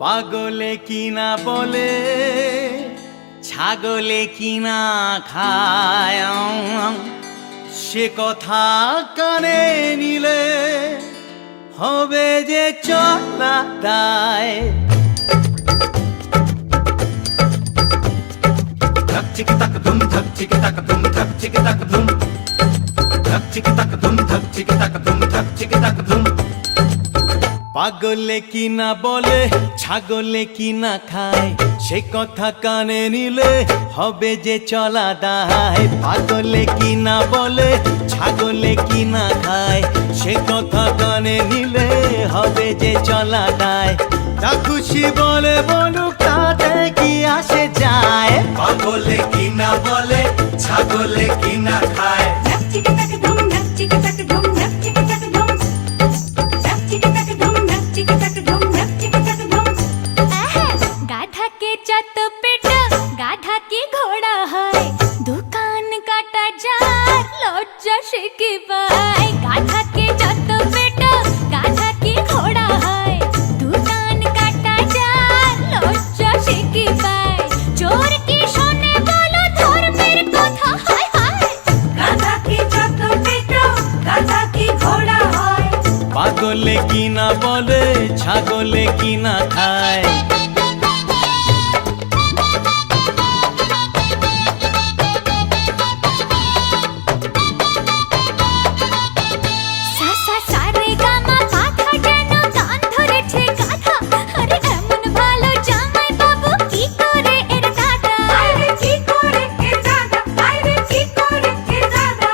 পাগলে কিনা বলে ছাগলে কিনা খায়, সে কথা কানে নিলে হবে যে চলা দায়। ধক চিক তাক ধুম, ধক চিক তাক ধুম, ধক চিক তাক ধুম, ধক চিক তাক ধুম, ধক চিক তাক ধুম, ধক চিক তাক ধুম। পাগলে কিনা বলে ছাগলে কিনা খায়, সে কথা কানে নিলে হবে যে চলা দায়। পাগলে কিনা বলে ছাগলে কিনা খায়, সে কথা কানে নিলে হবে যে চলা দায়। তা খুশি বলে বলুক, তাতে কি আসে যায়। পাগলে কিনা বলে ছাগলে কিনা খায়, গাধা কে যত পেট গাধা কি ঘোড়া হয়, দোকান কাটা যার লজ্জা সে কি পায়। গাধা কে যত পেট গাধা কি ঘোড়া হয়, দোকান কাটা যার লজ্জা সে কি পায়। চোর কি শোনে বলো ধর্মের কথা, হায় হায়। গাধা কি যত পেট গাধা কি ঘোড়া হয়। পাগলে কিনা বলে ছাগলে কিনা খায়। সা সা সা রে গা মা পাথা যেন গান ধরেছে গাধা, আরে এমন ভালো জামাই বাবু কি করে এর দাদা। আরে কি করে এ দাদা, আরে কি করে এ দাদা।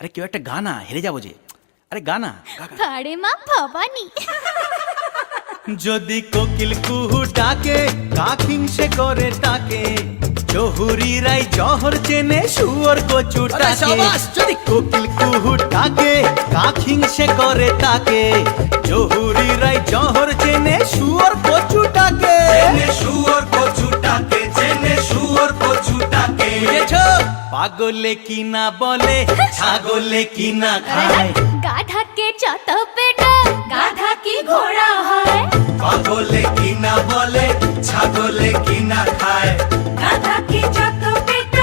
আরে কেউ একটা গানা, হেরে যাবো যে। আরে গানা পাড়ে মা ভবানী। যদি কোকিল কুহু ডাকে কাক হিংসে করে তাকে, জহুরিরাই জহর চেনে শুয়োর কচু টাকে। যদি কোকিল কুহু ডাকে কাক হিংসে করে তাকে, জহুরিরাই জহর চেনে শুয়োর কচু টাকে। জেনে শুয়োর কচুটাকে, জেনে শুয়োর কচুটাকে। বুঝেছো? পাগলে কিনা বলে ছাগলে কিনা খায়। গাধা কে যত পেট গাধা কি ঘোড়া হয়, পাগলে কিনা বলে ছাগলে কিনা খায়, গাধা কি যত পেট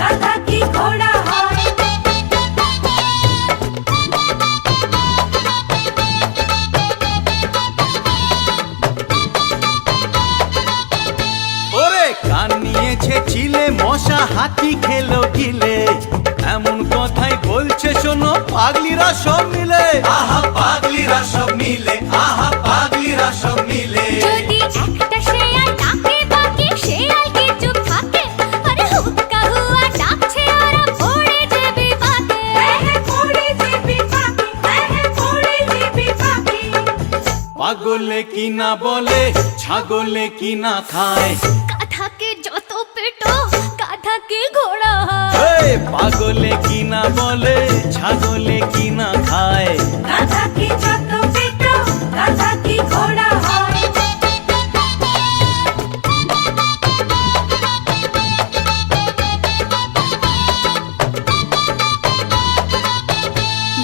গাধা কি ঘোড়া হয়। ওরে কান নিয়েছে চিলে মশা হাতি খেলো গিলে, এমন কথাই বলছে শোনো পাগলিরা সব মিলে। আহা পাগলিরা সব মিলে, আহা পাগলিরা সব মিলে। যদি একটা শেয়াল ডাকে বাকি শেয়াল কি চুপ থাকে, আরে হুক্কা হুয়া ডাকছে ওরা পড়ে যাবে পাতে। পড়ে যাবি পাখি, পড়ে যাবি পাখি। পাগলে কিনা বলে ছাগলে কিনা খায়। গাধা কে যত পেট গাধা কি ঘোড়া হয়, এই পাগলে কিনা বলে ছাগলে কিনা খায়। গাধা কি যত পেট গাধা কি ঘোড়া হয়।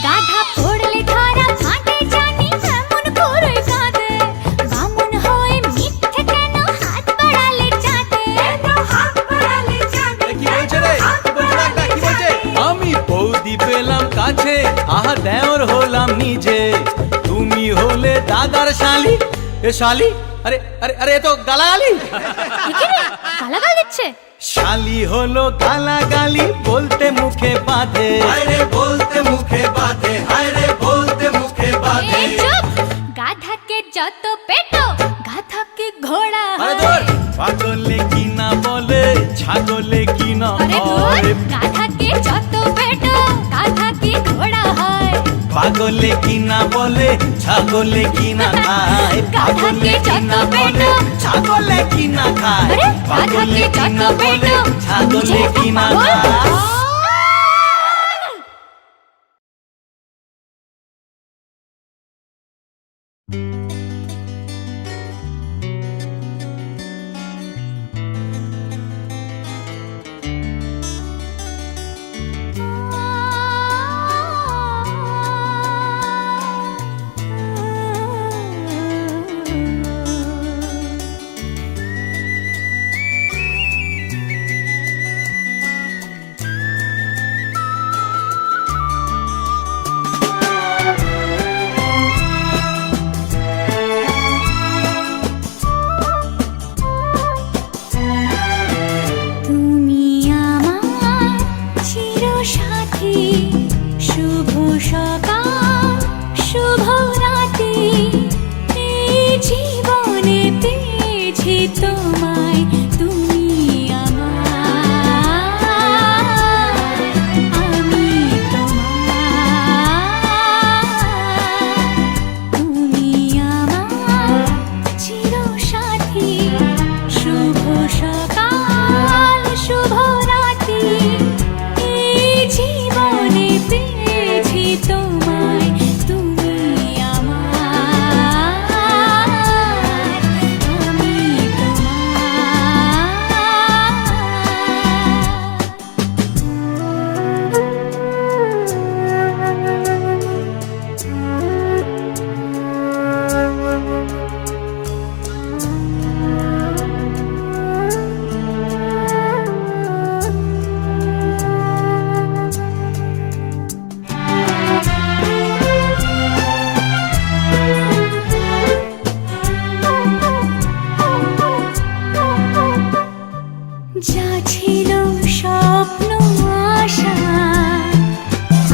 গাধা পড়লে ধরা ফাটে জানি এমন করে কাঁদে, বামুন হয়ে মিথ্যে কেন হাত বাড়ালে চাঁদে। হাত বাড়ালে চাঁদে, কি বলছে রে? কি বলছে রে? কি বলছে? আমি বৌদি পেলাম কাছে, আহা দেওর হলাম নিজে। তুমি হলে দাদার শালি। এ শালি? আরে আরে আরে এ তো গালাগালি। গালাগাল দিচ্ছে। শালি হলো গালাগালি, বলতে মুখে বাঁধে। হায়রে বলতে মুখে বাঁধে, হায়রে বলতে মুখে বাঁধে। এই চুপ! গাধাকে যত পেট গাধাকে ঘোড়া আরে হয়। ধর! পাগলে কিনা বলে ছাগলে কিনা আরে ধুর! হয়। গাধাকে যত পেট গাধাকে ঘোড়া হয়। পাগলে কিনা বলে ছাগলে কিনা খায়। পাগলে কিনা বলে ছাগলে কিনা খায়। আরে পাগলে গাধাকে যত কিনা পেট বলে ছাগলে কিনা পাগল। খায়। সকাল শুভ রাতি এই জীবনে পেয়েছি তোমায় তুমি আমার আমি তোমার তুমি আমার চিরসাথী শুভ সকাল শুভ রাতি এই জীবনে পেয়েছি তোমায় তুমি আমার আমি যা ছিল স্বপ্ন আশা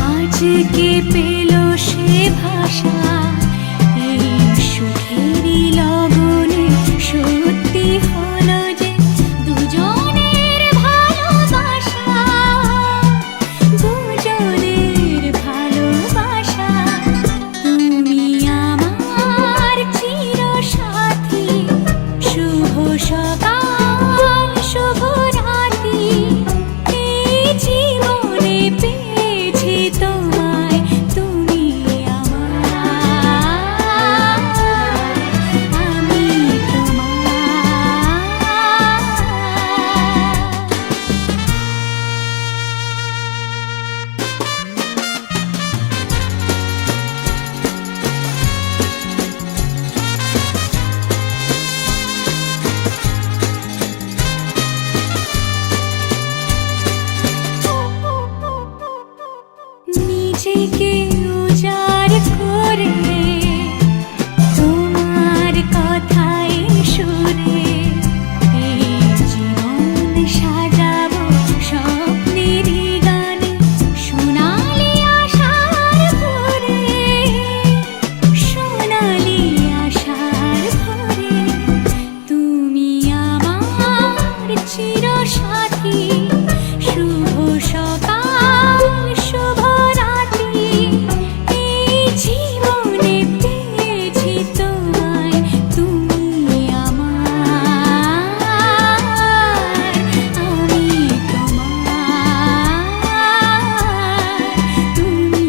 আজকে পেল সে ভাষা এই সুখেরই লগনে সত্যি হলো যে দুজনের ভালোবাসা দুজনের ভালোবাসা তুমি আমার চিরসাথী শুভ সকাল শুভ রাতি এই জীবনে পেয়েছি তোমায় তুমি আমার আমি নিজেকে উজাড় করে তোমার কথায় সুরে এই জীবন সাজাবো স্বপ্নেরই গানে সোনালি আশার ভোরে সোনালি আশার ভোরে তুমি আমার চিরসাথী শুভ সকাল শুভ রাতি এই জীবনে পেয়েছি তোমায় তুমি আমার আমি তোমার তুমি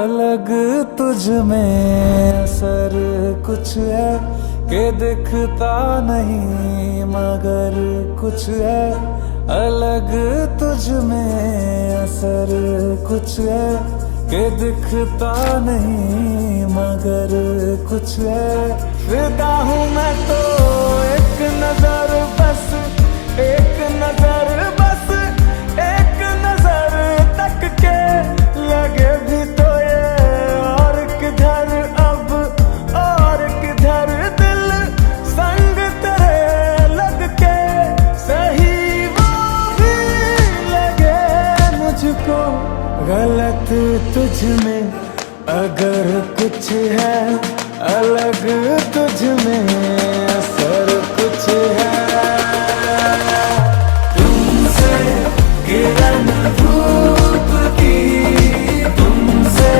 अलग तुझ में असर कुछ है कि दिखता नहीं मगर कुछ है। अलग तुझ में असर कुछ है कि दिखता नहीं मगर कुछ है। फिदा हूँ मैं तो एक नजर बस, एक नजर बस, एक नजर तक के लगे भी तो ये और किधर अब और किधर दिल संग तेरे लग के सही वो भी तुझ में अगर कुछ है अलग, तुझ में असर कुछ है। तुमसे किरण धूप की, तुमसे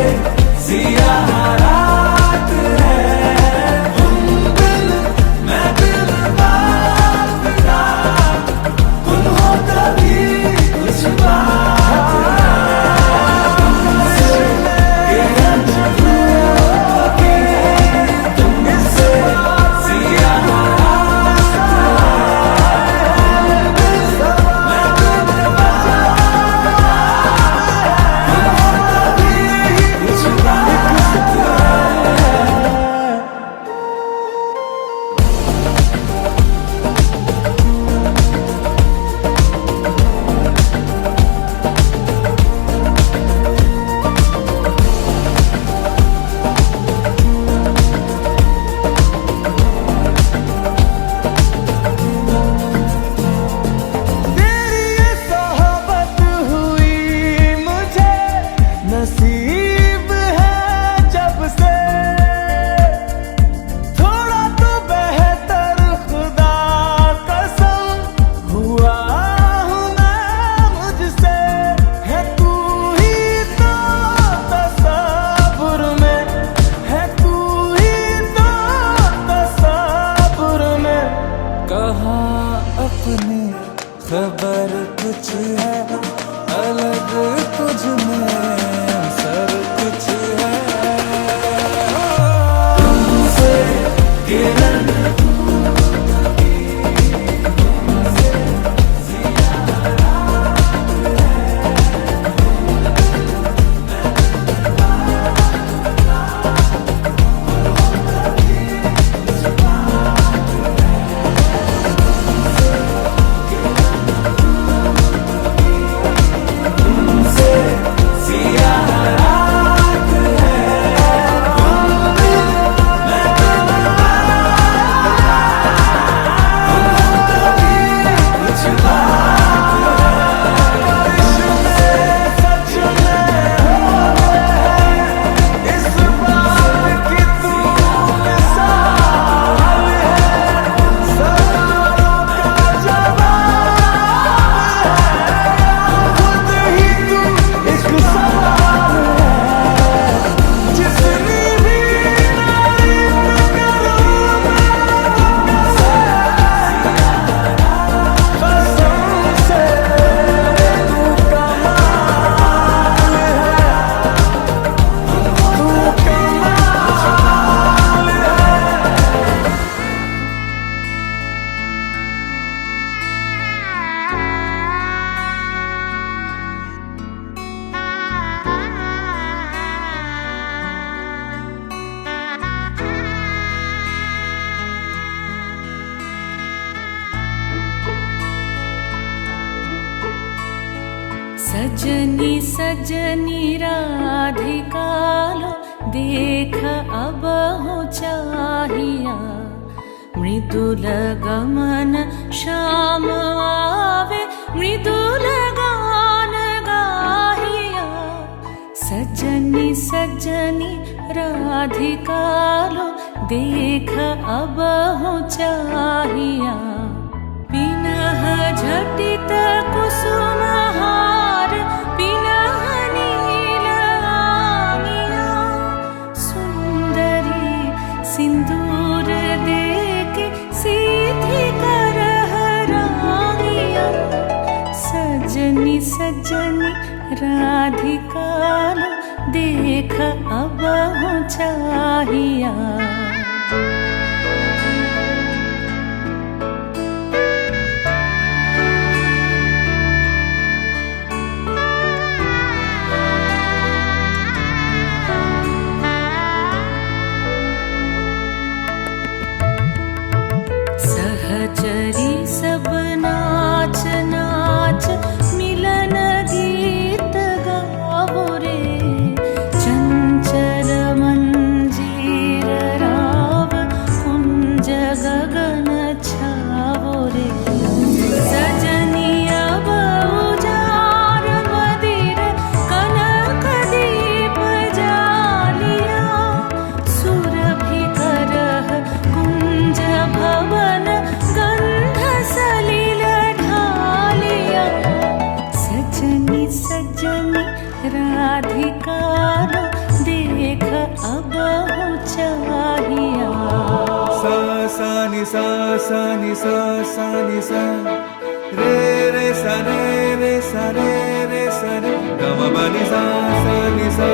सियाह रात है, तुम दिल मैं दिल बात का, तुम हो तभी कुछ बात। नसीब है जब से थोड़ा तो बेहतर, खुदा कसम हुआ हूँ मैं मुझसे। है तू ही तो तसव्वुर में, है तू ही तो तसव्वुर में। कहाँ अपनी खबर कुछ है अलग, तुझ में असर कुछ है। तुमसे किरण सजनी सजनी राधिकालो देख अब हो चाहिया, मृदुल गमन श्याम आवे मृदुल गान गाहिया। सजनी सजनी राधिकालो देख अब हो चाहिया, पिनह झटित कुसुम हार पिनह नील आंगिया, सुंदरी सिंदूर देके सीधी करह रागिया। सजनी सजनी राधिकालो देख अब हो चाहिया। सहचरी सब नाच नाच मिलन गीत गावो रे, चंचल मंजीर Rao ni sa re re sa re re sa re re sa re ga ma ba ni sa ni sa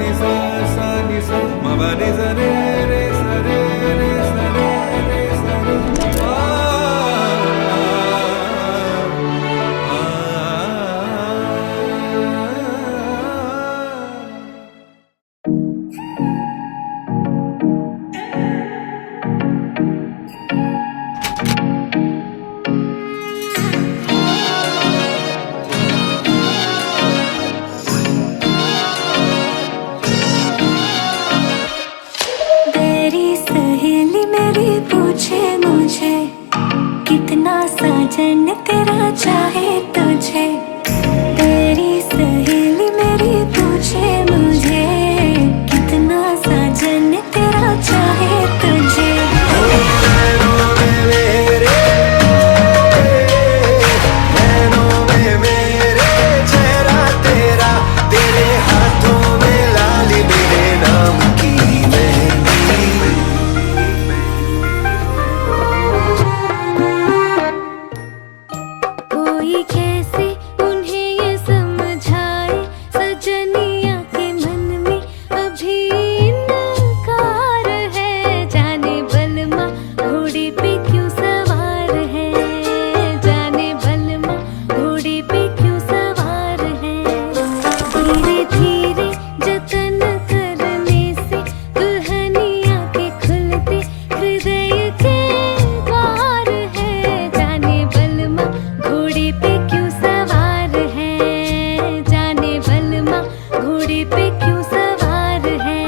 ni sa ni sa ma ba ni sa re re sa re re sa re re sa re तेरी सहेली मेरी पूछे मुझे कितना साजन तेरा चाहे तुझे। तेरी सहेली मेरी पूछे मुझे कितना साजन तेरा चाहे तुझे। कोई कैसे उन्हें ये समझाए सजनिया के मन में अभी इनकार है। जाने बलमा घोड़े पे क्यों सवार है, जाने बलमा घोड़े पे क्यों सवार है। धीरे धीरे जतन करने से दुल्हनिया के खुलते हृदय के द्वार है। जाने बलमा घोड़े पे क्यों सवार है, जाने बलमा घोड़े पे क्यों सवार है।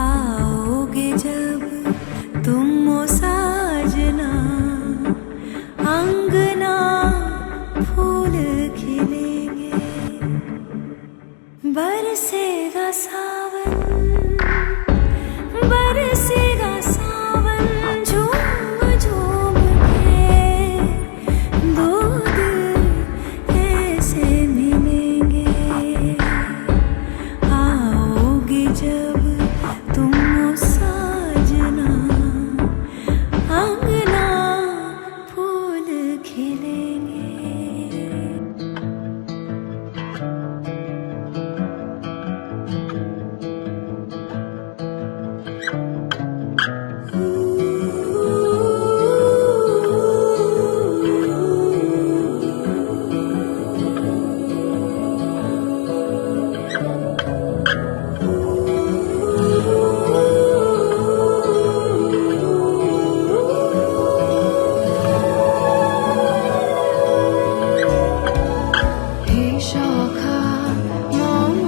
आओगे जब तुम ओ साजना, अंगना फूल खिलेंगे, बरसेगा सावन, बरसेगा सावन, झूम झूम के दो दिल ऐसे मिलेंगे। आओगे जब तुम ओ साजना, अंगना फूल खिले। সখা মম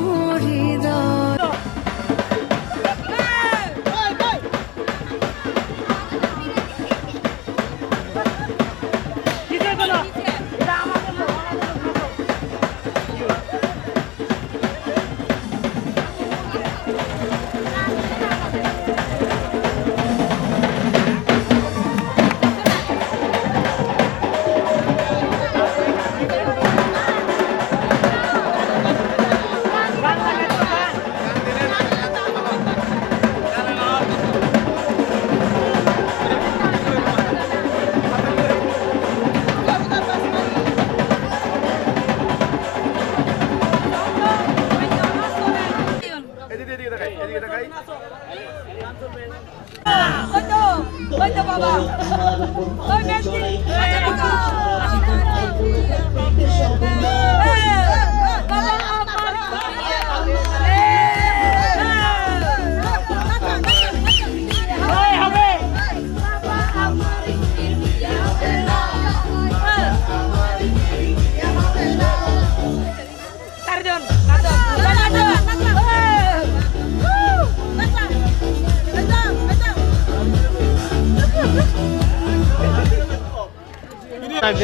হৃদয়।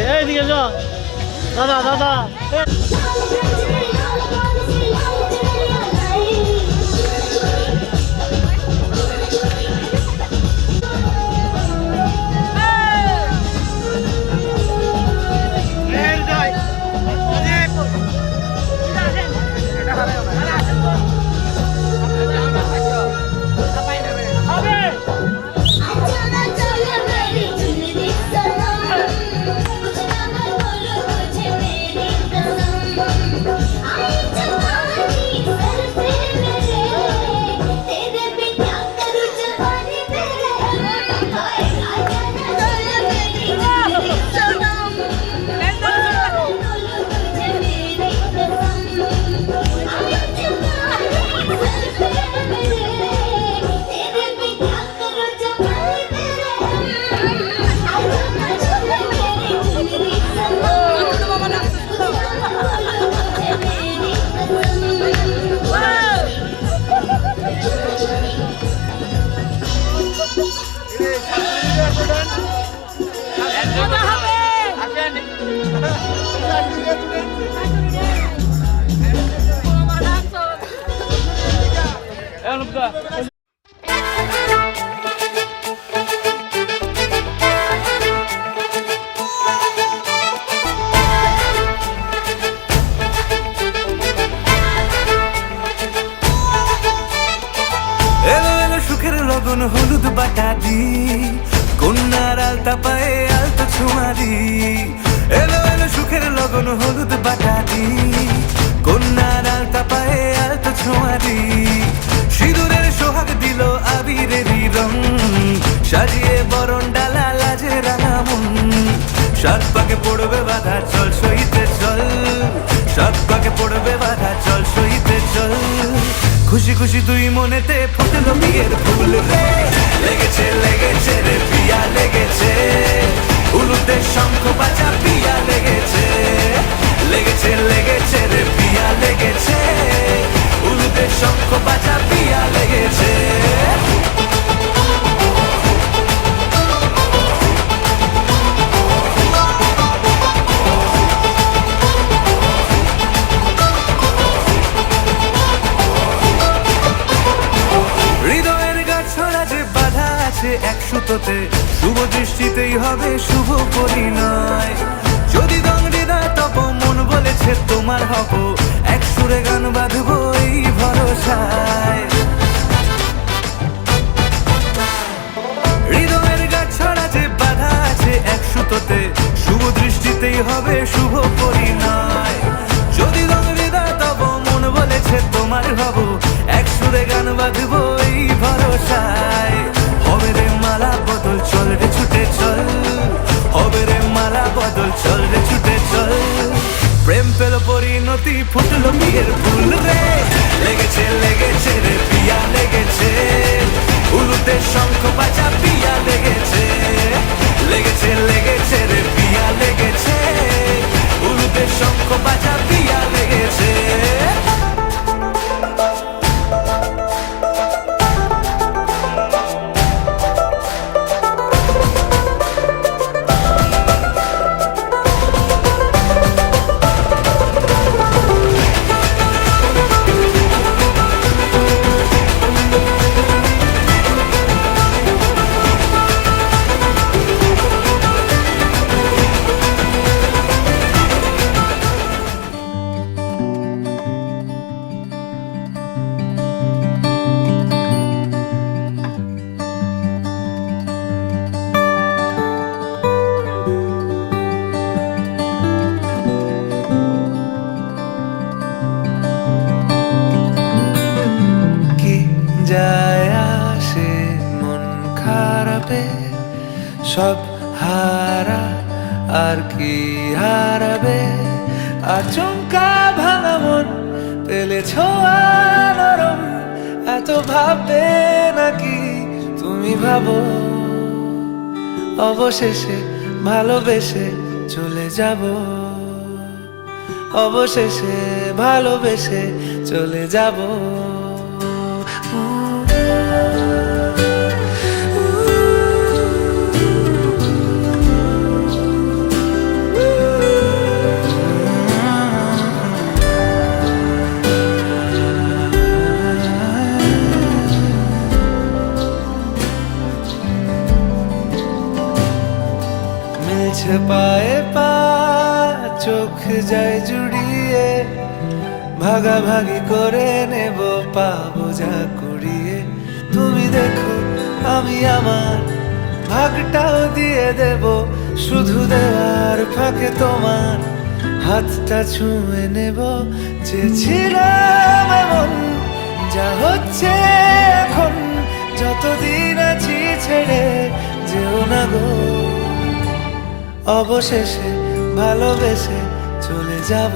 এইদিকে যাও দাদা দাদা এলো এলো সুখের লগন হলুদ বাটা দি কন্যার আলতা পায়ে আলতা ছোঁয়া দি এলো এলো সুখের লগন হলুদ বাটা দি কন্যার আলতা পায়ে আলতা ছোঁয়া দি সিঁদুরের সোহাগ দিল আবিরেরই রং সাজিয়ে বরণ ডালা লাজে রাঙা মন সাত পাকে পড়বে বাধা চল সইতে চল সাত পাকে পড়বে বাধা চল সইতে চল খুশি খুশি তুই মনেতে ফুটলো বিয়ের ফুল রে লেগেছে লেগেছে রে পিয়া লেগেছে উলুতে শঙ্খ বাজা পিয়া লেগেছে লেগেছে লেগেছে রে পিয়া লেগেছে উলুতে শঙ্খ বাজা পিয়া লেগেছে এক সুতোতে শুভ দৃষ্টিতেই হবে শুভ পরিণয় যদি দংডিরা তপ মন বলেছে তোমার হব এক সুরে গান বাঁধবো এই ভরসায় হৃদয়ের গাছ ছড়া যে বাধা আছে এক সুতোতে শুভ দৃষ্টিতেই হবে শুভ পরিণয় যদি দংডিরা তপ মন বলেছে তোমার হব এক সুরে গান বাঁধবো এই ভরসায় হবে রে মালা বদল চল রে ছুটে চল হবে রে মালা বদল চল রে ছুটে চল প্রেম পেল পরিণতি ফুটলো বিয়ের ফুল রে লেগেছে লেগেছে রে পিয়া লেগেছে উলুতে শঙ্খ বাজা পিয়া লেগেছে লেগেছে লেগেছে রে পিয়া লেগেছে উলুতে শঙ্খ বাজা পিয়া লেগেছে সব হারা আর কি হারাবে, আচমকা ভাঙা মন পেলে ছোঁয়া নরম, এত ভাববে নাকি তুমি ভাবো, অবশেষে ভালোবেসে চলে যাব, অবশেষে ভালোবেসে চলে যাব। মিলছে পায়ে পা, চোখ যায় জুড়িয়ে, ভাগাভাগি করে নেব পাবো যা কুড়িয়ে। তুমি দেখো আমি আমার ভাগটাও দিয়ে দেব, শুধু দেওয়ার ফাঁকে তোমার হাতটা ছুঁয়ে নেব। চেয়েছিলাম এমন, যা হচ্ছে এখন, যতদিন আছি ছেড়ে যেও না গো, অবশেষে ভালোবেসে চলে যাব,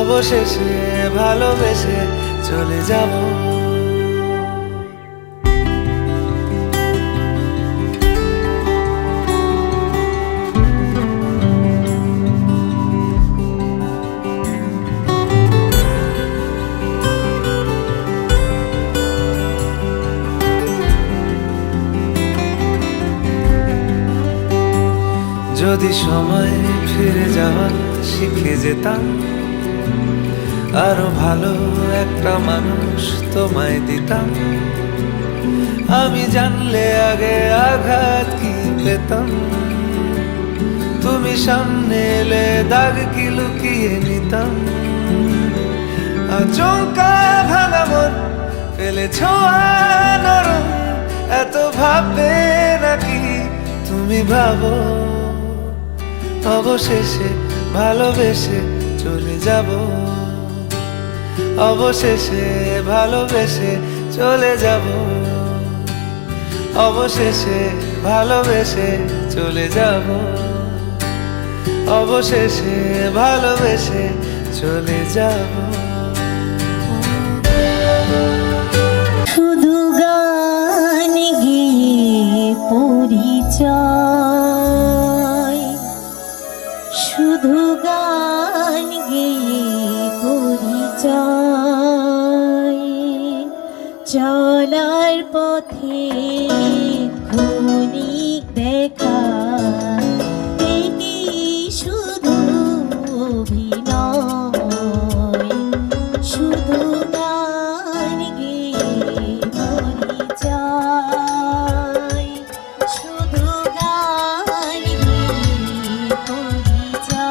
অবশেষে ভালোবেসে চলে যাব। যদি সময় ফিরে যাওয়া শিখে যেতাম, আরো ভালো একটা মানুষ তোমায় দিতাম, আমি জানলে আগে আঘাত কি পেতাম, তুমি সামনে এলে দাগ কি লুকিয়ে নিতাম, আচমকা ভাঙা মন পেলে ছোঁয়া নরম, এত ভাববে নাকি তুমি ভাবো, অবশেষে ভালোবেসে চলে যাব, অবশেষে ভালোবেসে চলে যাব, অবশেষে ভালোবেসে চলে যাব, অবশেষে ভালোবেসে চলে যাব। শুধু গান গেয়ে পরিচয়, শুধু গান গেয়ে পরিচয়, চলার পথে ক্ষণিক দেখা দেখি শুধু অভিনয়, শুধু গান গেয়ে পরিচয়, শুধু গান গেয়ে পরিচয়।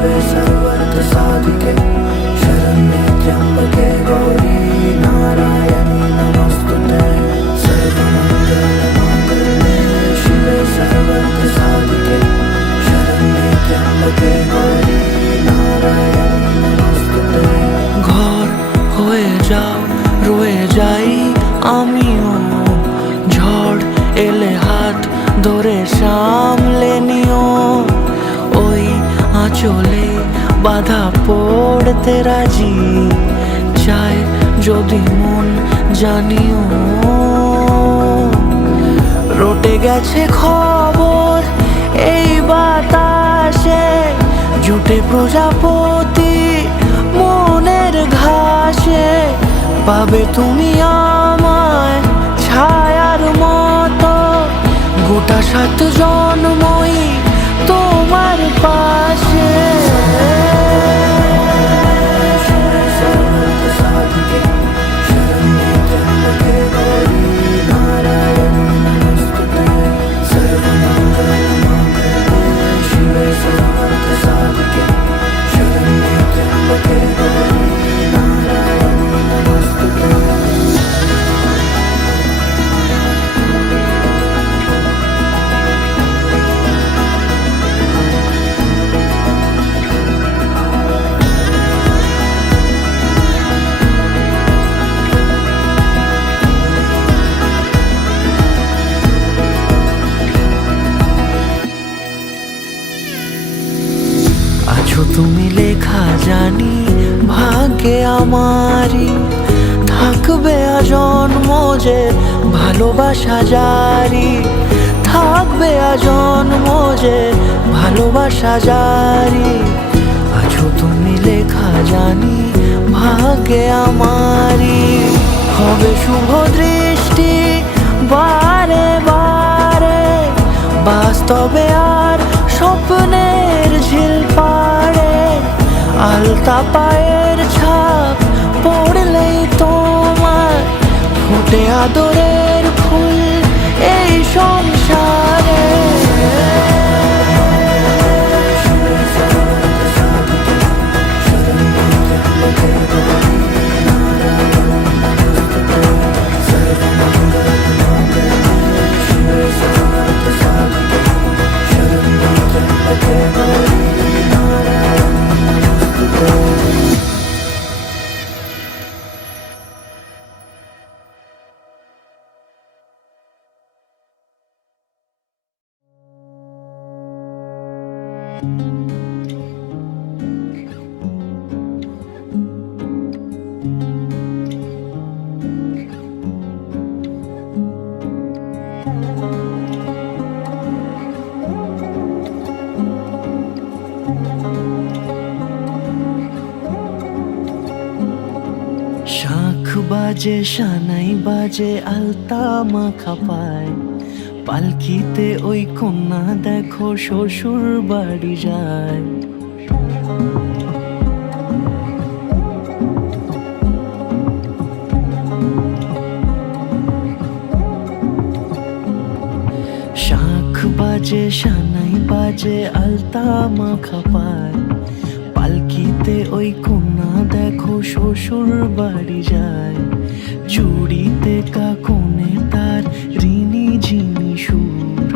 शिवे सर्वर्थ साधिके शरण्ये त्र्यंबके गौरी नारायणी नमस्तुते सर्वमंगलमांगल्ये शिवे सर्वर्थ साधिके शरण्ये त्र्यंबके गौरी नारायणी नमस्तुते। ঘর হয়ে যাও রয়ে যাই আমিও, ঝড় এলে হাত ধরে সামলে নিও, ওই আঁচলে বাধা পড়তে রাজি, চায় যদি মন জানিও। রটে গেছে খবর এই বাতাসে, জুটে প্রজাপতি মনের ঘাসে, পাবে তুমি আমায় ছায়ার মতো, গোটা 7 জন্মই তোমার পাশে। তুমি লেখা জানি ভাগ্যে আমারই, থাকবে আজন্ম যে ভালোবাসা জারি, থাকবে আজন্ম যে ভালোবাসা জারি। আছো তুমি লেখা জানি ভাগ্যে আমারই, হবে শুভ দৃষ্টি বারে বারে, বাস্তবে আর স্বপ্নের ঝিল পাড়ে, আলতা পায়ের ছাপ পড়লেই তোমার ফোটে আদরের ফুল এই সংসারে। শাঁখ বাজে সানাই বাজে আলতা মাখা পায়, পালকিতে ওই কন্যা দেখো শ্বশুর বাড়ি যায়। শাঁখ বাজে সানাই বাজে আলতা মাখা পায়, পালকিতে ওই কন্যা দেখো শ্বশুর বাড়ি যায়। চুড়িতে কাকনে তার ঋণী ঝিনি সুর,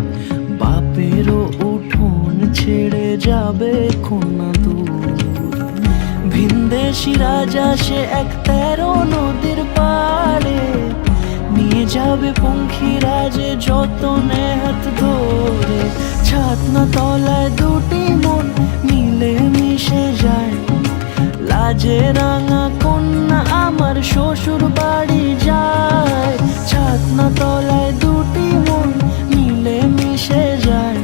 বাপেরও উঠোন ছেড়ে যাবে কন্যা দূর। ভিনদেশি রাজা সে 13 নদীর পাড়ে, নিয়ে যাবে পঙ্খিরাজে যতনে হাত ধরে। ছাতনা তলায় দুটি মন মিলে মিশে যায়, লাজে রাঙা কন্যা আমার শ্বশুর বাড়ি যায়। ছাতনা তলায় দুটি মন মিলে মিশে যায়,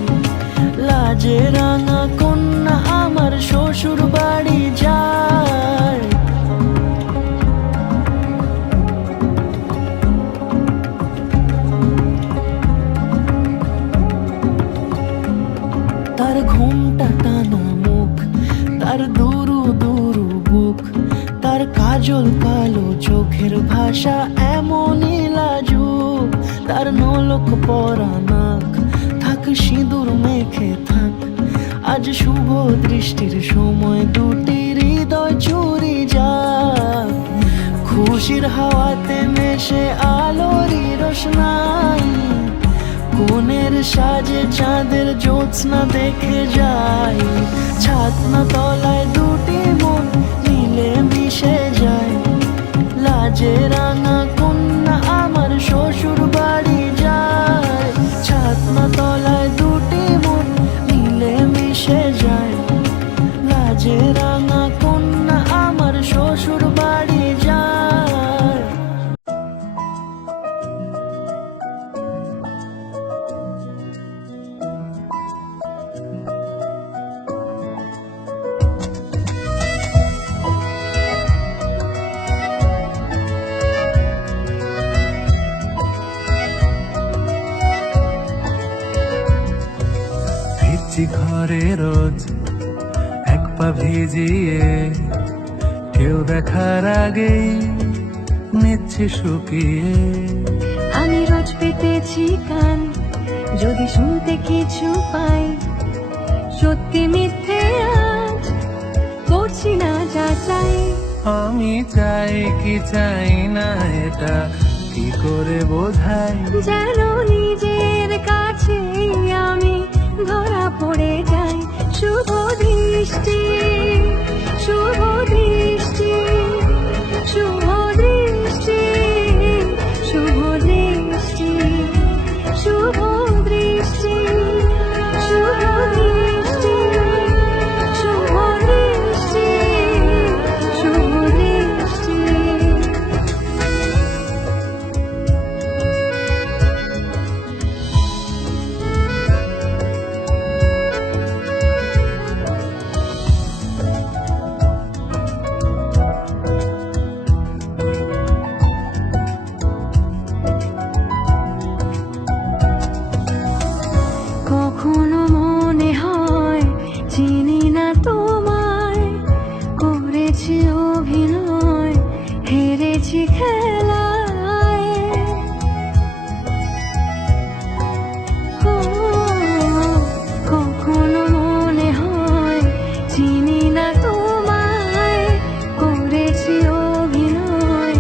লাজে রাঙা কন্যা আমার শ্বশুর বাড়ি যায়। তার ঘুমটা টানা মুখ, তার দুরু দুরু বুক, তার কাজল কালো চোখের ভাষা এমনই লাজুক। তার নলক পরা নাক, থাক সিঁদুর মেখে থাক, আজ শুভ দৃষ্টির সময় দুটি হৃদয় চুরি যাক, খুশির হাওয়াতে মেশে আলোরই রোশনাই, কোণের সাজে চাঁদের জ্যোৎস্না দেখে যাই, ছাতনা তলায় দুটি মন মিলে মিশে যায়, লাজে রাঙা কন্যা আমার শ্বশুর বাড়ি যায়, ছাতনা তলায় দুটি মন মিলে মিশে যায়, লাজে রাঙা কন্যা আমার শ্বশুর বাড়ি যায়। ফিরছি ঘরে রোজ এক পা ভিজিয়ে, কেউ দেখার আগেই নিচ্ছে শুকিয়ে। আমি রোজ পেতেছি কান, যদি শুনতে কিছু পাই, সত্যি মিথ্যে আজ করছি না যাচাই। আমি চাই কি চাই না এটা কি করে বোঝাই, যেন নিজের কাছে আমি ধরা পড়ে যাই। শুভ দৃষ্টি, শুভ দৃষ্টি, শুভ দৃষ্টি, শুভ দৃষ্টি, শুভ দৃষ্টি, শুভ দৃষ্টি, শুভ দৃষ্টি, শুভ দৃষ্টি। কখনো মনে হয় চিনি না তোমায়, করেছি অভিনয়, হেরেছি খেলায়। ও, কখনো মনে হয় চিনি না তোমায়, করেছি অভিনয়,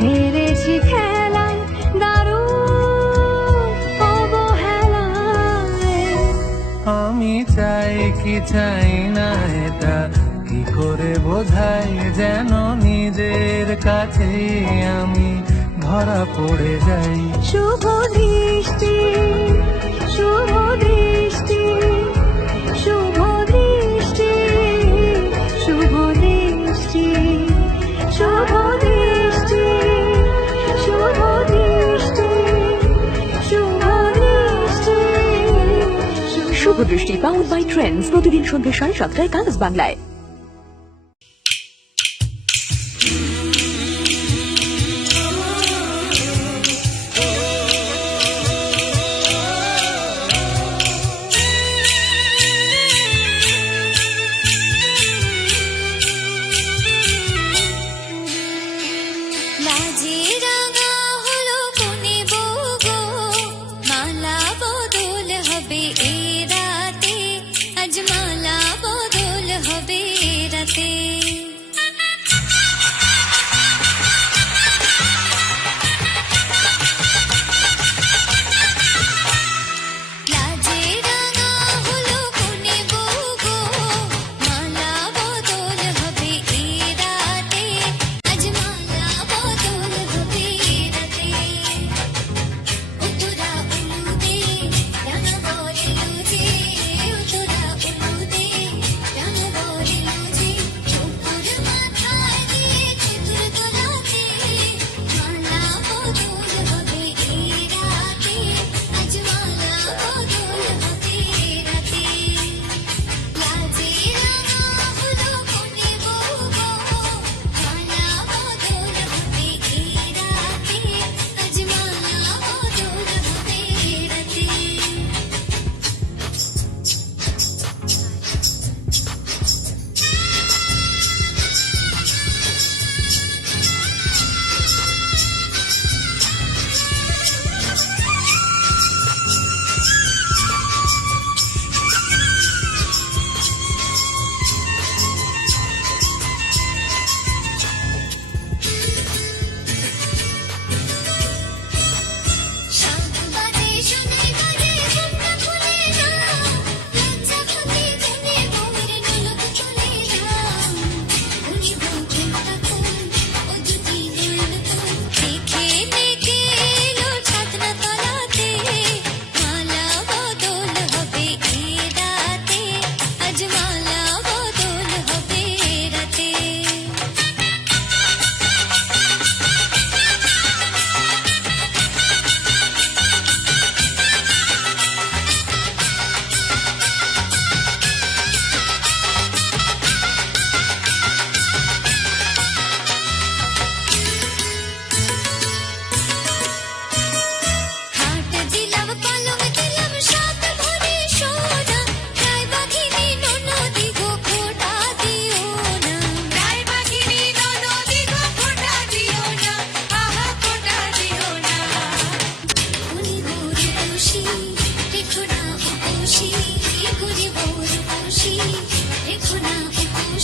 হেরেছি খেলায়, দারুণ অবহেলায়। আমি চাই কি চাই না এটা কি করে বোঝাই, যেন নিজের কাছে আমি ধরা পড়ে যাই। শুভ দৃষ্টি, শুভ দৃষ্টি, শুভ দৃষ্টি, শুভ দৃষ্টি, শুভ দৃষ্টি, শুভ দৃষ্টি, শুভ দৃষ্টি। শুভ দৃষ্টি পাওয়ার্ড বাই ট্রেন্ডস, প্রতিদিন সন্ধ্যে 7:30 কাগজ বাংলায়। লাজে রাঙা হলো কোনে বউ গো, মালা বদল হবে এ রাতে, আজ মালা বদল হবে।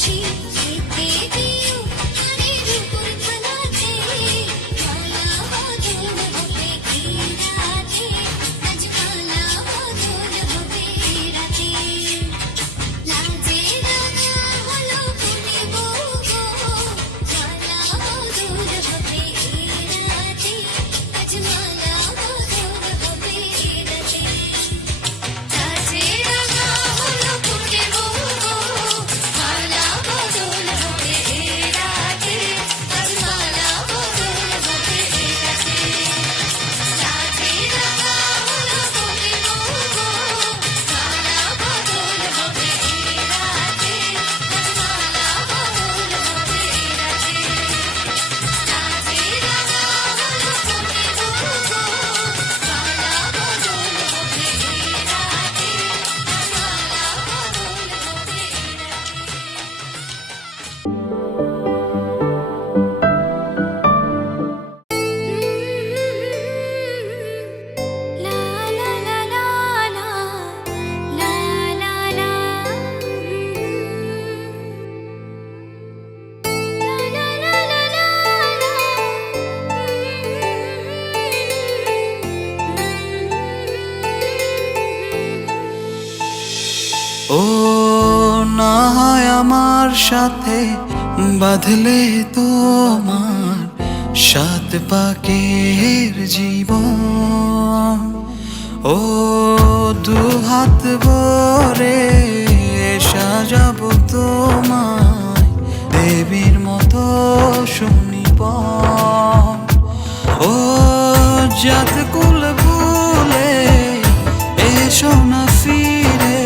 খুশি খেতে দিও আনের উপর থালাতে মালা বদল হবে কি রাতে আজ মালা বদল হবে রাতে লাজে রাঙা হলো ফুলে বউ গো মালা বদল হবে রাতে আজ মালা বদল হবে রাতে লাজে রাঙা হলো ফুলে বউ গো মালা বদল হবে রাতে আজ মালা বদল হবে রাতে লাজে রাঙা হলো ফুলে বউ গো মালা বদল হবে রাতে আজ মালা বদল হবে রাতে লাজে রাঙা হলো ফুলে বউ গো মালা বদল হবে রাতে আজ ও না হয় আমার সাথে বাঁধলে তোমার সাত পাকের জীবন ও দু হাত ভরে সাজাবো তোমায় দেবীর মতো শুনিব ও জাত কুল ভুলে এসো না ফিরে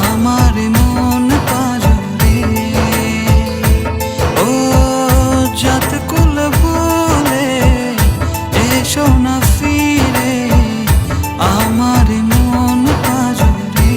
আমার মন পাজরে ও জাত কুল ভুলে এসো না ফিরে আমার মন পাজরে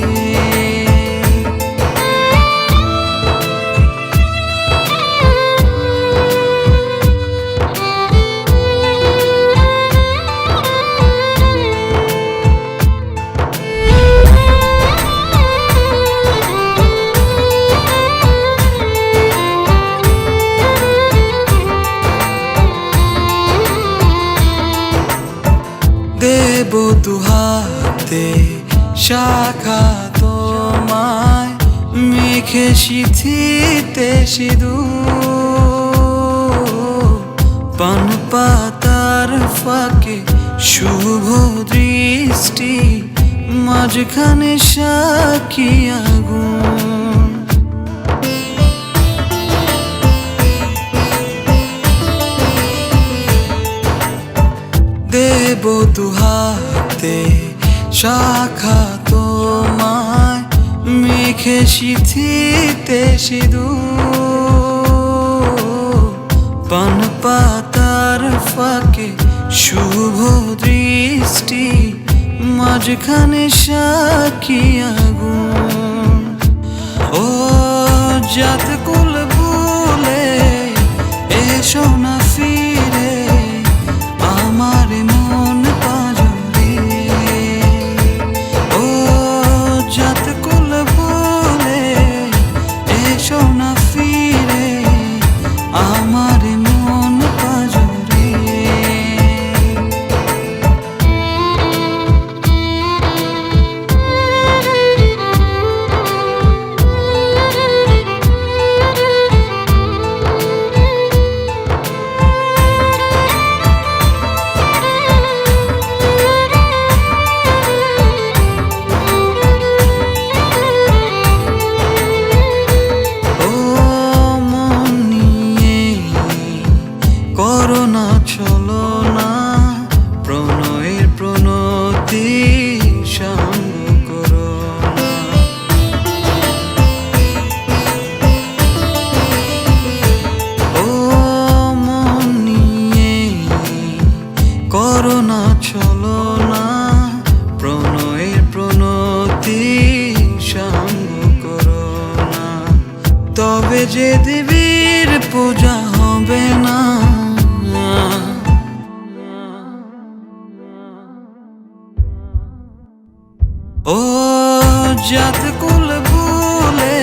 দেব দুহাতে শাখা তোমায় মেখে সিথিতে সিঁদুর পান পাতার ফাঁকে শুভ দৃষ্টি মাঝখানে সাক্ষী আগুন দেব দুহাতে শাখা তোমায় মেখে সিথিতে সিঁদুর পান পাতার ফাঁকে শুভ দৃষ্টি মাঝখানে সাক্ষী আগুন ও জাত কুল ভুলে এসো না ফিরে আমার মন পাজরে ও জাত কুল ভুলে এসো না ফিরে আমার মন পাজরে ও মন নিয়ে করোনা চলো না প্রণয়ের প্রণতি সঙ্গ করো না ও মন নিয়ে করোনা চলো না প্রণয়ের প্রণতি সঙ্গ করো না তবে যে দেবীর পূজা হবে না ও জাত কুল ভুলে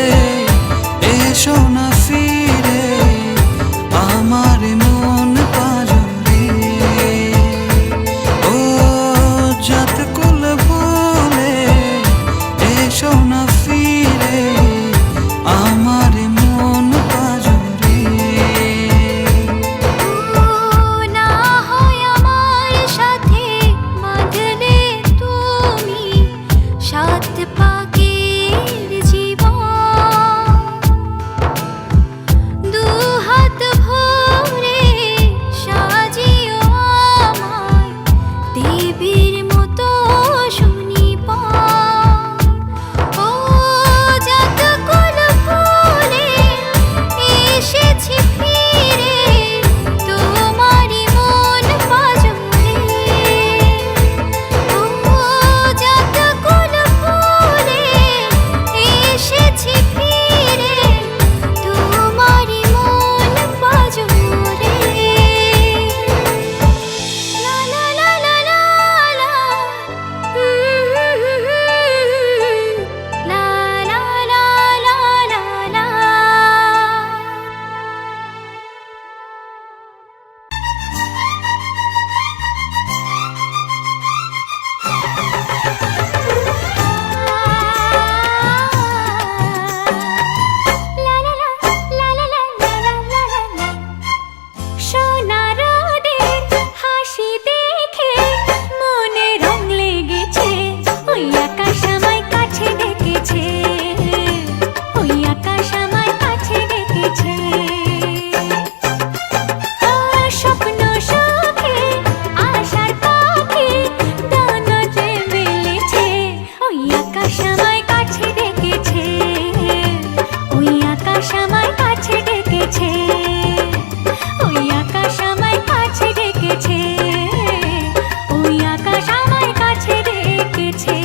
আকাশ আমায় কাছে ডেকেছে, ওই আকাশ আমায় কাছে ডেকেছে, ওই আকাশ আমায় কাছে ডেকেছে।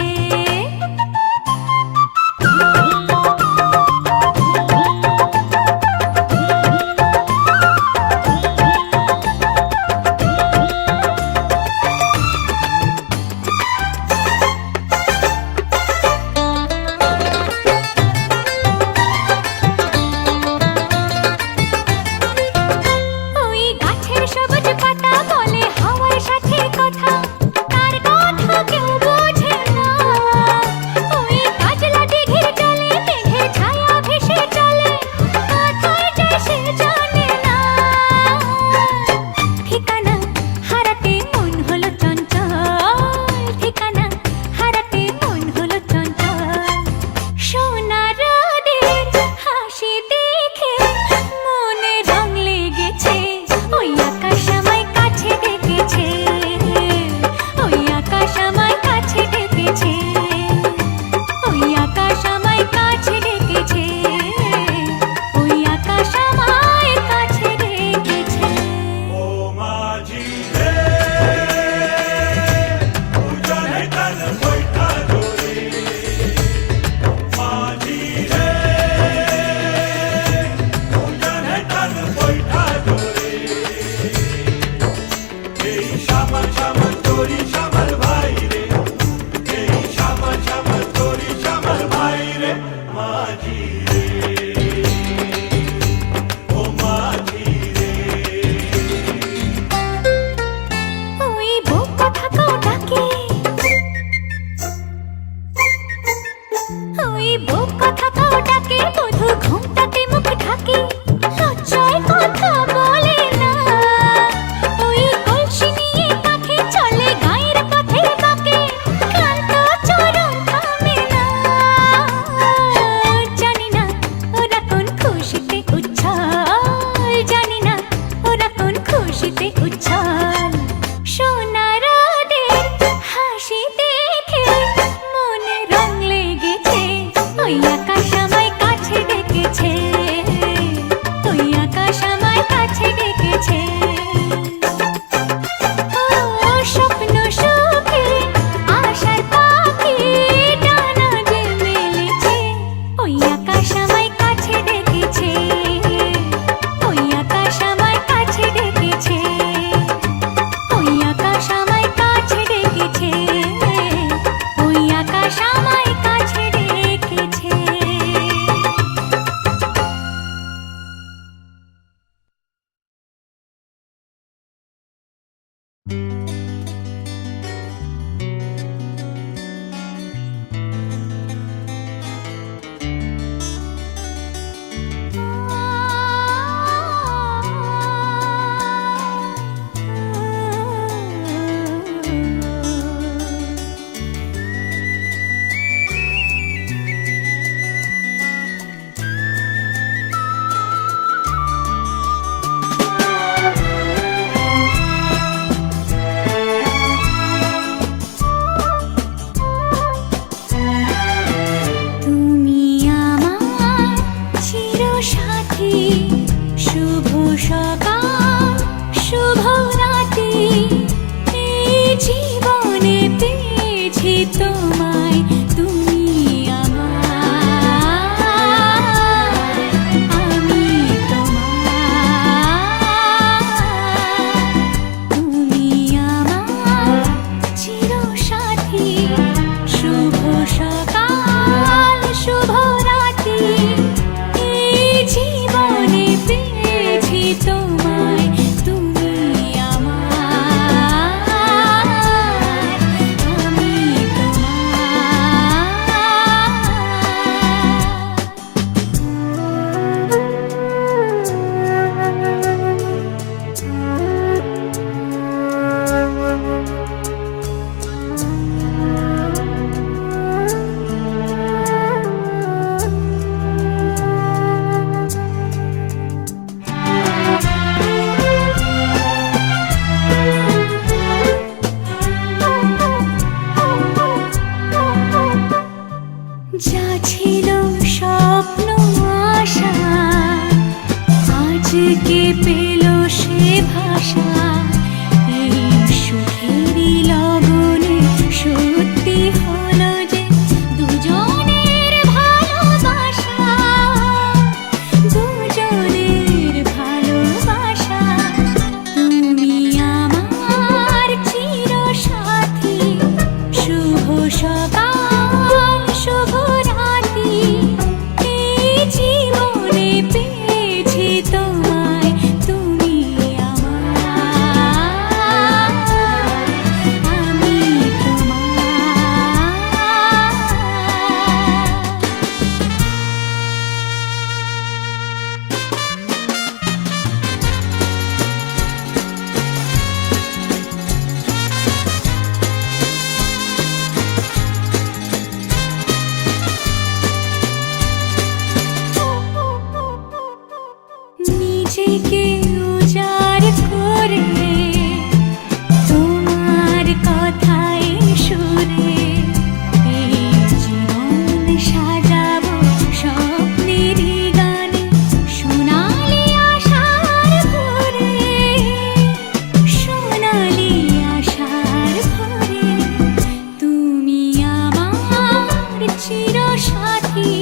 ওই গাছের সবুজ পাতা বলে হাওয়ার সাথে কথা, তার কথা কেউ বোঝে না। ওই কাজলা দিঘির জলে মেঘের ছায়া ভেসে চলে, কোথায় যায় সে জানে না। ঠিকানা হারাতে মন হলো চঞ্চল, ঠিকানা হারাতে মন হলো চঞ্চল। সোনা রোদের হাসি দেখে মনে রং লেগেছে, ওই আকাশ আমায় কাছে ডেকেছে, ওই আকাশ আমায় কাছে ডেকেছে, ওই আকাশ আমায় কাছে ডেকেছে, ওই আকাশ আমায় কাছে ডেকেছে। ওই বুক কথাকেও ডাকে, ওই বুক কথাকেও ডাকে, বধূ ঘুমটাতে মুখ ঢাকে, লজ্জায় কথা বলে না। ওই কলসি নিয়ে কাঁধে চলে গায়ের পথে বাঁকে, ক্লান্ত চরণ থামে না। জানি না ওরা কোন খুশিতে উচ্ছল, জানি না ওরা কোন খুশিতে উচ্ছল। সোনা রোদের হাসি দেখে মনে রং লেগেছে, ওই আকাশ আমায় কাছে ডেকেছে, ওই আকাশ আমায় কাছে ডেকেছে। ও স্বপ্ন সুখে আশার পাখি ডানা যে মেলেছে, ওই আকাশ আমায় কাছে ডেকেছে, ওই আকাশ আমায় কাছে ডেকেছে, ওই আকাশ আমায় কাছে ডেকেছে, ওই আকাশ আমায় কাছে ডেকেছে। তুমি আমার চিরসাথী, শুভ সকাল শুভ রাতি, এই জীবনে পেয়েছি তোমায়, তুমি আমার, আমি তোমার। তুমি আমার চিরসাথী, শুভ সকাল শুভ রাতি, এই জীবনে পেয়েছি তোমায়, তুমি আমার। থেকে পেল সে ভাষা, এই সুখেরই লগনে সত্যি হলো যে দুজনের ভালোবাসা, দুজনের ভালোবাসা। তুমি আমার চিরসাথী, শুভ সকাল শুভ রাতি, এই জীবনে পেয়েছি তোমায়, তুমি আমার, আমি নিজেকে উজাড় করে তোমার কথায় সুরে, এই জীবন সাজাবো স্বপ্নেরই গানে, সোনালি আশার ভরে, সোনালি আশার ভরে। তুমি আমার চিরসাথী,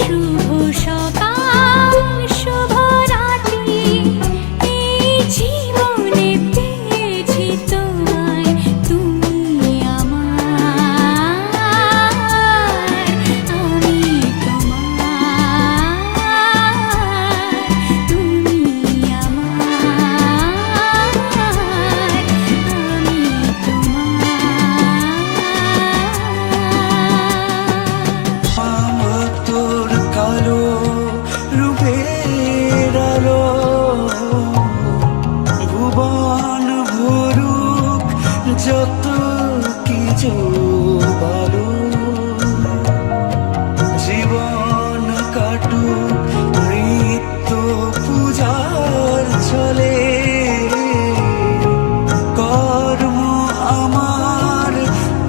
শুভ সকাল শুভ রাতি, এই জীবনে পেয়েছি তোমায়, তুমি আমার, আমি তোমার, তুমি আমার, আমি তোমার। আমার তোর কালো রূপের আলো, ভুবন ভরুক যত কিছু ভালো, জীবন কাটুক মৃত্যু পূজার ছলে, কর্ম আমার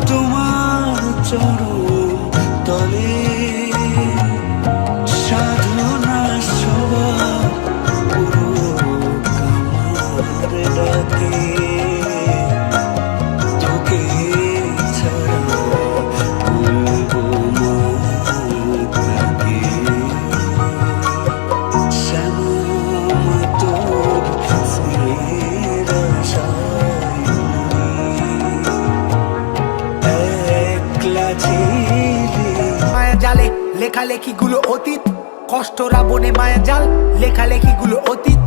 তোমার চরণ তলে, সাধনা সবার পুরুক আমার ডাকে, তোকে ছাড়া বলবো মা কাকে, শ্যামা তোর স্নেহের আশায় একলা ঝিলে মায়া জালে লেখালেখিগুলো অতীত, কষ্ট রাবণে মায়া জাল লেখালেখিগুলো অতীত,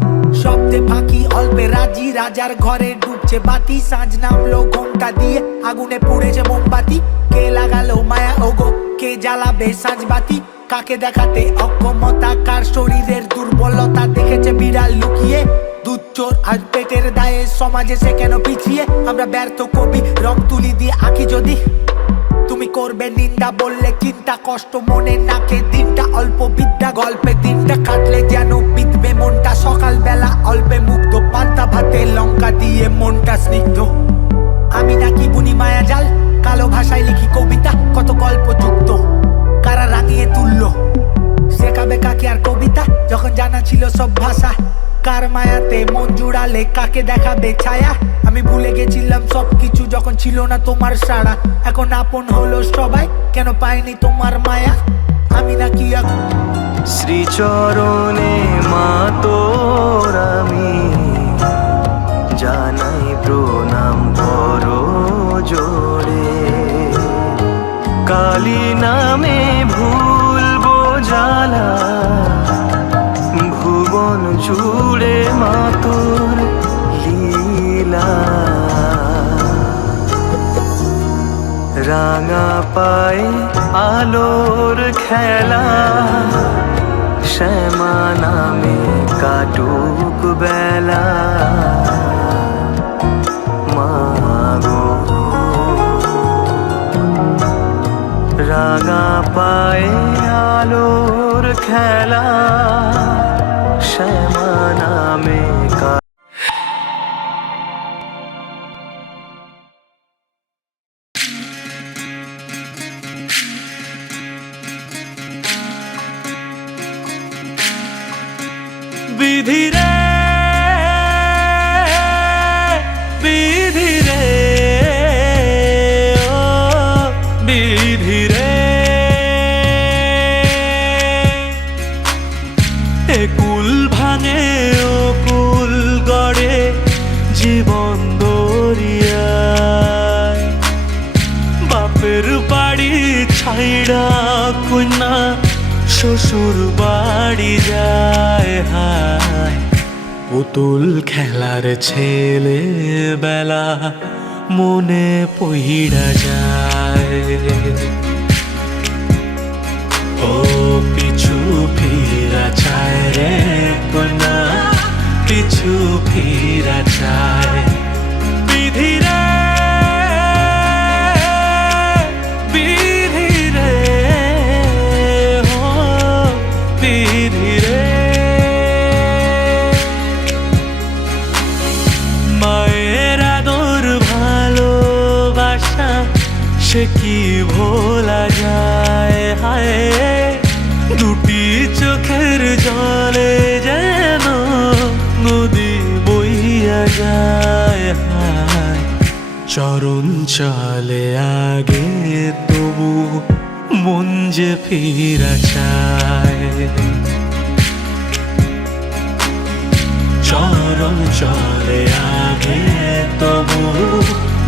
শব্দে ফাঁকি অল্পে রাজি, রাজার ঘরে ডুবছে বাতি, সাঁঝ নামলো ঘোমটা দিয়ে আগুনে পুড়েছে মোমবাতি, কে লাগালো মায়া ওগো, কে জ্বালাবে সাঁঝ বাতি, কাকে দেখাতে অক্ষমতা, কার শরীরের দুর্বলতা, দেখেছে বিড়াল লুকিয়ে দুধ চোর আজ পেটের দায়ে, সমাজে সে কেন পিছিয়ে, আমরা ব্যর্থ কবি রং তুলি দিয়ে আঁকি যদি, তুমি করবে নিন্দা বললে চিন্তা, কষ্ট মনে নাকে দিনটা, অল্প বিদ্যা গল্পে দিনটা কাটলে যেন বিধবে মনটা, সকালবেলা অল্পে মুগ্ধ, পান্তা ভাতে লঙ্কা দিয়ে মনটা স্নিগ্ধ। আমি নাকি বুনি মায়া জাল, কালো ভাষায় লিখি কবিতা, কত গল্প যুক্ত, কারা রাঙিয়ে তুললো শেখাবে কাকে আর কবিতা, যখন জানা ছিল সব ভাষা, কার মায়াতে মন জুড়ালে কাকে দেখাবে ছায়া, আমি ভুলে গেছিলাম সবকিছু যখন ছিল না তোমার সাড়া, এখন আপন হলো সবাই কেন পাইনি তোমার মায়া, আমি নাকি শ্রীচরণে মা তোর আমি জানাই প্রণাম করো জোরে, কালী নামে ভুলবো জ্বালা, ভুবন জুড়ে মা তোর লীলা, রাঙা পায়ে আলোর খেলা, শ্যামা নামে কাটুক বেলা, মাগো রাঙা পায়ে আলোর খেলা, শ্যামা নামে বিধি রে সুর বাড়ি যায় হায় পুতুল খেলার ছেলে বেলা মনে পইড়া যায় ও পিছু ফিরা চায় রে কোনা পিছু ফিরা চায় বিধি রে বিধি রে ও বিধি রে মায়ের আদর ভালোবাসা সে কি ভোলা যায় হায় দুটি চোখের জলে যেন নদী বইয়া যায় হায় চরণ চলে আগে তবু মন যে ফিরা চায় চরণ চলে আগে তবু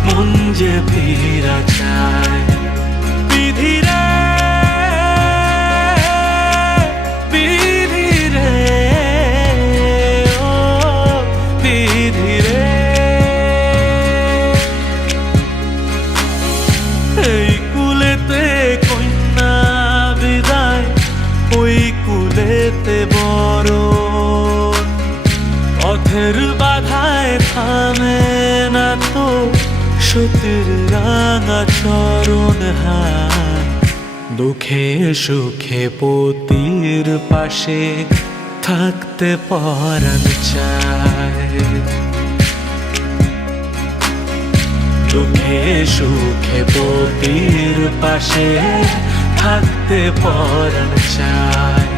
মন যে ফিরা চায় বিধি রে বিধি রে ও বিধি রে এই কুলেতে কন্যা বিদায় ওই কুলেতে বড় পথের বাধায় থামে না তো সতীর রাঙা চরণ হায় দুঃখে সুখে পতির পাশে থাকতে পরাণ চায় দুঃখে সুখে পতির পাশে থাকতে পরাণ চায়